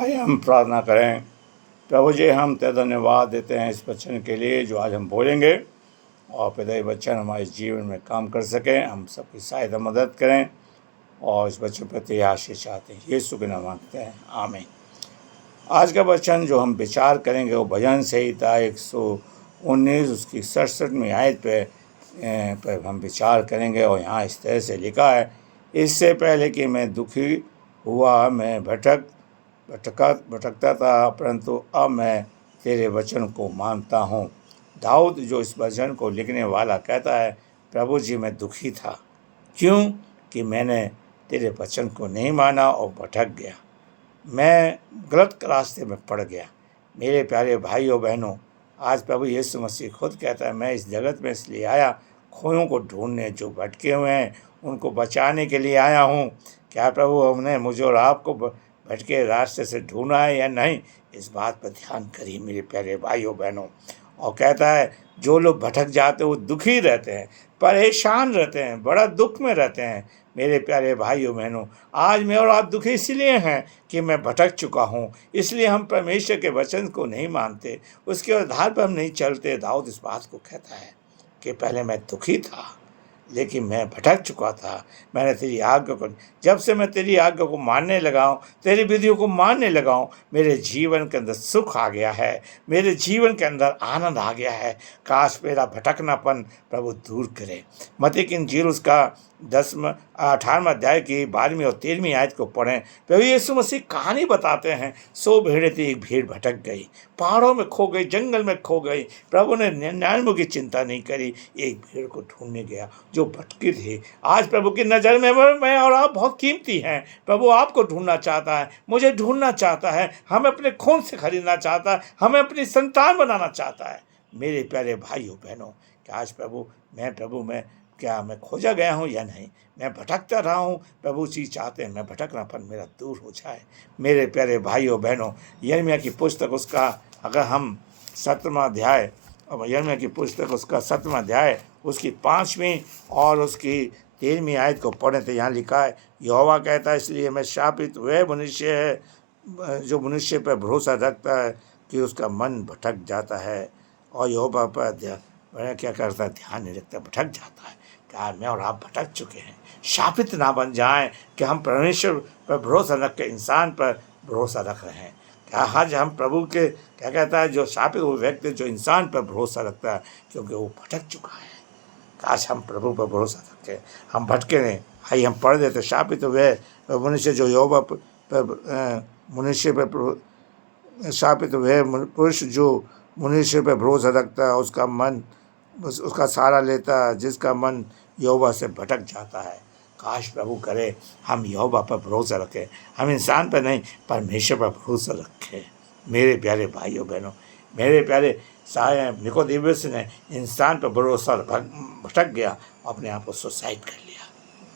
आइए हम प्रार्थना करें। प्रभु जी, हम तेरा धन्यवाद देते हैं इस वचन के लिए जो आज हम बोलेंगे, और पिता ये वचन हमारे जीवन में काम कर सकें। हम सबकी सहायता मदद करें और इस वचन पर तेरी आशीष चाहते हैं। यीशु के नाम मांगते हैं, आमीन। आज का वचन जो हम विचार करेंगे वो भजन संहिता 119 उसकी 67वीं आयत पे हम विचार करेंगे। और यहाँ इस तरह से लिखा है, इससे पहले कि मैं दुखी हुआ, मैं भटकता था, परंतु अब मैं तेरे वचन को मानता हूँ। दाऊद जो इस वचन को लिखने वाला कहता है, प्रभु जी मैं दुखी था, क्यों कि मैंने तेरे वचन को नहीं माना और भटक गया, मैं गलत रास्ते में पड़ गया। मेरे प्यारे भाइयों बहनों, आज प्रभु यीशु मसीह खुद कहता है, मैं इस जगत में इसलिए आया, खोयों को ढूंढने, जो भटके हुए हैं उनको बचाने के लिए आया हूँ। क्या प्रभु हमने मुझे और आपको भटके रास्ते से ढूंढा है या नहीं, इस बात पर ध्यान करिए मेरे प्यारे भाइयों बहनों। और कहता है, जो लोग भटक जाते हैं वो दुखी रहते हैं, परेशान रहते हैं, बड़ा दुख में रहते हैं। मेरे प्यारे भाइयों बहनों, आज मैं और आप दुखी इसलिए हैं कि मैं भटक चुका हूँ, इसलिए हम परमेश्वर के वचन को नहीं मानते, उसके आधार पर हम नहीं चलते। दाऊद इस बात को कहता है कि पहले मैं दुखी था, लेकिन मैं भटक चुका था। मैंने तेरी आज्ञा को, जब से मैं तेरी आज्ञा को मानने लगा हूँ, तेरी विधियों को मानने लगा हूँ, मेरे जीवन के अंदर सुख आ गया है, मेरे जीवन के अंदर आनंद आ गया है। काश मेरा भटकनापन प्रभु दूर करे। मत्ती की इंजील उसका 18वां अध्याय की 12वीं और 13वीं आयत को पढ़ें। प्रभु यीशु मसीह कहानी बताते हैं, 100 भेड़ें थी, एक भेड़ भटक गई, पहाड़ों में खो गई, जंगल में खो गई। प्रभु ने 99 की चिंता नहीं करी, एक भेड़ को ढूंढने गया जो भटकी थी। आज प्रभु की नज़र में मैं और आप बहुत कीमती हैं। प्रभु आपको ढूंढना चाहता है, मुझे ढूंढना चाहता है, हमें अपने खून से खरीदना चाहता है, हमें अपनी संतान बनाना चाहता है। मेरे प्यारे भाइयों बहनों, कि आज प्रभु में क्या मैं खोजा गया हूँ या नहीं, मैं भटकता रहा हूँ। प्रभु जी चाहते हैं मैं भटकनापन मेरा दूर हो जाए। मेरे प्यारे भाइयों बहनों, यिर्मयाह की पुस्तक उसका, अगर हम 7वां अध्याय, यिर्मयाह की पुस्तक उसका 7वां अध्याय उसकी 5वीं और उसकी 13वीं आयत को पढ़ें तो यहाँ लिखा है, यहोवा कहता है, इसलिए मैं शापित वह मनुष्य है जो मनुष्य पर भरोसा रखता है कि उसका मन भटक जाता है, और यहोवा पर क्या करता है, ध्यान नहीं रखता, भटक जाता है। क्या मैं और आप भटक चुके हैं? शापित ना बन जाएं कि हम परमेश्वर पर भरोसा रख के इंसान पर भरोसा रख रहे हैं। क्या आज हम प्रभु के, क्या कहता है, जो शापित वो व्यक्ति जो इंसान पर भरोसा रखता है, क्योंकि वो भटक चुका है। काश हम प्रभु पर भरोसा रखें, हम भटके नहीं। आइए हम पढ़ देते, शापित वह मनुष्य जो यहोवा पर मनुष्य पर शापित वह पुरुष जो मनुष्य पर भरोसा रखता है, उसका मन उसका सहारा लेता है, जिसका मन यहोवा से भटक जाता है। काश प्रभु करे हम यहोवा पर भरोसा रखें, हम इंसान पर नहीं, परमेश्वर पर भरोसा रखें। मेरे प्यारे भाइयों बहनों, मेरे प्यारे निकोदेमुस ने इंसान पर भरोसा भटक गया, अपने आप को सुसाइड कर लिया।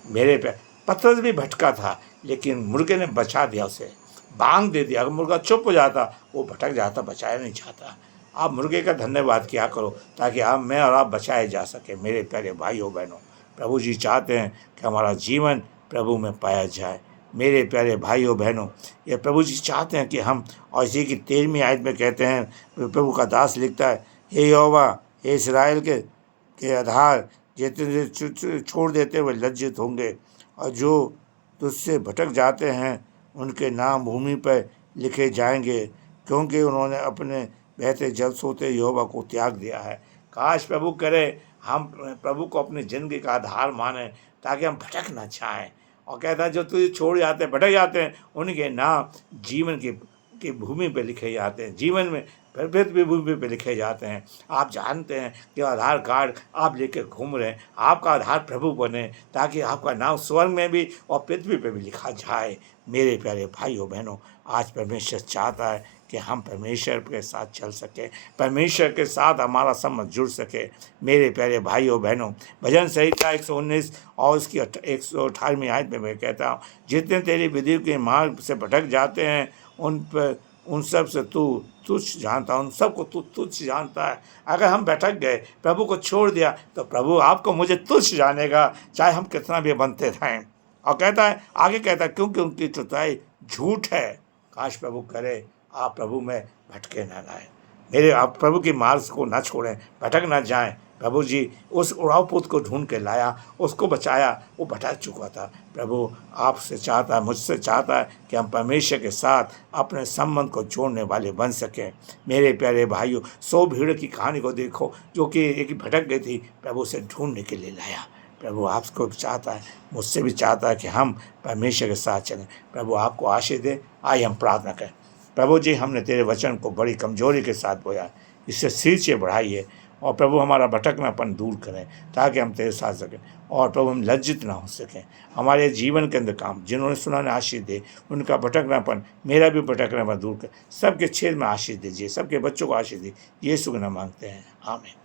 मेरे पे पतरस भी भटका था, लेकिन मुर्गे ने बचा दिया, उसे बांग दे दिया। अगर मुर्गा चुप हो जाता वो भटक जाता, बचाया नहीं जाता। आप मुर्गे का धन्यवाद किया करो ताकि मैं और आप बचाए जा सके। मेरे प्यारे भाइयों बहनों, प्रभु जी चाहते हैं कि हमारा जीवन प्रभु में पाया जाए। मेरे प्यारे भाइयों बहनों, ये प्रभु जी चाहते हैं कि हम, और इसी की 13वीं आयत में कहते हैं, प्रभु का दास लिखता है, हे यहोवा, हे इस्राएल के आधार, जितने छोड़ देते हुए लज्जित होंगे, और जो तुझसे भटक जाते हैं उनके नाम भूमि पर लिखे जाएंगे, क्योंकि उन्होंने अपने बहते जल सोते यहोवा को त्याग दिया है। काश प्रभु करे हम प्रभु को अपनी ज़िंदगी का आधार माने, ताकि हम भटक ना जाएं। और कहता है, जो तुझे छोड़ जाते हैं, भटक जाते हैं, उनके नाम जीवन की भूमि पे लिखे जाते हैं, जीवन में पृथ्वी भूमि पे लिखे जाते हैं। आप जानते हैं कि आधार कार्ड आप लेके घूम रहे हैं, आपका आधार प्रभु बने, ताकि आपका नाम स्वर्ग में भी और पृथ्वी पे भी लिखा जाए। मेरे प्यारे भाइयों बहनों, आज परमेश्वर चाहता है कि हम परमेश्वर के साथ चल सके, परमेश्वर के साथ हमारा संबंध जुड़ सके। मेरे प्यारे भाइयों बहनों, भजन संहिता 119 और उसकी 118वीं आयत में मैं कहता हूँ, जितने तेरी विधि के मार्ग से भटक जाते हैं उन सब से तू तुच्छ जानता, उन सबको तू तुच्छ जानता है। अगर हम भटक गए, प्रभु को छोड़ दिया, तो प्रभु आपको मुझे तुच्छ जानेगा, चाहे हम कितना भी बनते रहें। और कहता है, आगे कहता है, क्योंकि उनकी चतुराई झूठ है। काश प्रभु करे आप प्रभु में भटके ना लाए, मेरे आप प्रभु की मार्ग को ना छोड़ें, भटक ना जाएं। प्रभु जी उस उड़ाऊ पुत्र को ढूंढ के लाया, उसको बचाया, वो भटक चुका था। प्रभु आपसे चाहता है, मुझसे चाहता है कि हम परमेश्वर के साथ अपने संबंध को जोड़ने वाले बन सकें। मेरे प्यारे भाइयों, 100 भीड़ की कहानी को देखो, जो कि एक भटक गई थी, प्रभु उसे ढूंढने के लिए लाया। प्रभु आपको चाहता है, मुझसे भी चाहता है कि हम परमेश्वर के साथ चलें। प्रभु आपको आशीष दे। आइए हम प्रार्थना करें। प्रभु जी, हमने तेरे वचन को बड़ी कमजोरी के साथ बोया, इससे सिर से बढ़ाइए और प्रभु हमारा भटकनापन दूर करें, ताकि हम तेरे साथ सकें और प्रभु हम लज्जित ना हो सकें। हमारे जीवन के अंदर काम जिन्होंने सुना ने आशीष दे, उनका भटकनापन, मेरा भी भटकनापन दूर कर, सबके छेद में आशीष दीजिए, सबके बच्चों को आशीष दीजिए। यीशु के नाम मांगते हैं, आमीन।